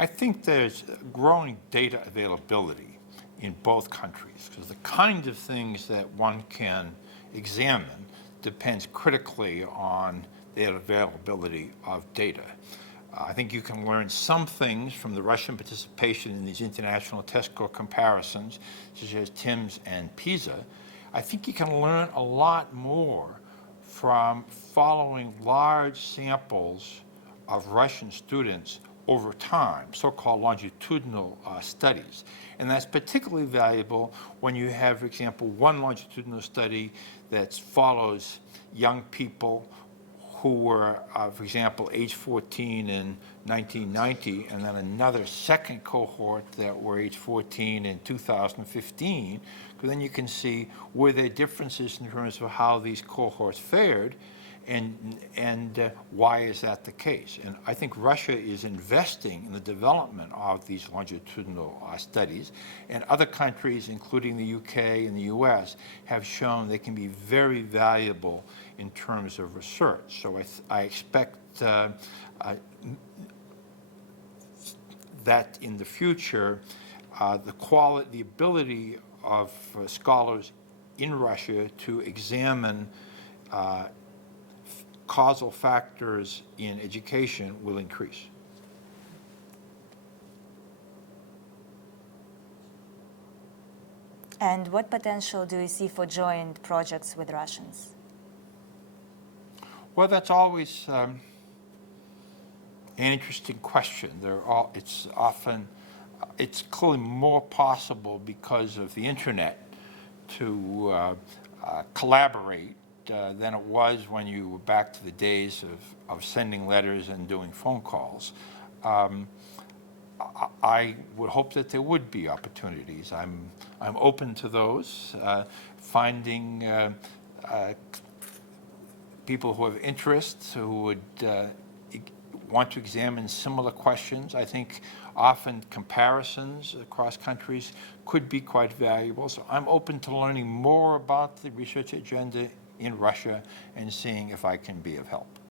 I think there's growing data availability in both countries because the kind of things that one can examine depends critically on the availability of data. I think you can learn some things from the Russian participation in these international test score comparisons, such as TIMSS and PISA. I think you can learn a lot more from following large samples of Russian students over time, so-called longitudinal studies. And that's particularly valuable when you have, for example, one longitudinal study that follows young people who were, for example, age 14 in 1990, and then another second cohort that were age 14 in 2015, because then you can see were there differences in terms of how these cohorts fared, and why is that the case? And I think Russia is investing in the development of these longitudinal studies, and other countries, including the UK and the US, have shown they can be very valuable in terms of research. So I expect that in the future, the ability of scholars in Russia to examine causal factors in education will increase. And what potential do you see for joint projects with Russians? Well, that's always an interesting question. It's clearly more possible because of the internet to collaborate than it was when you were back to the days of sending letters and doing phone calls. I would hope that there would be opportunities. I'm open to those, finding people who have interests, who would want to examine similar questions. I think often comparisons across countries could be quite valuable. So I'm open to learning more about the research agenda in Russia and seeing if I can be of help.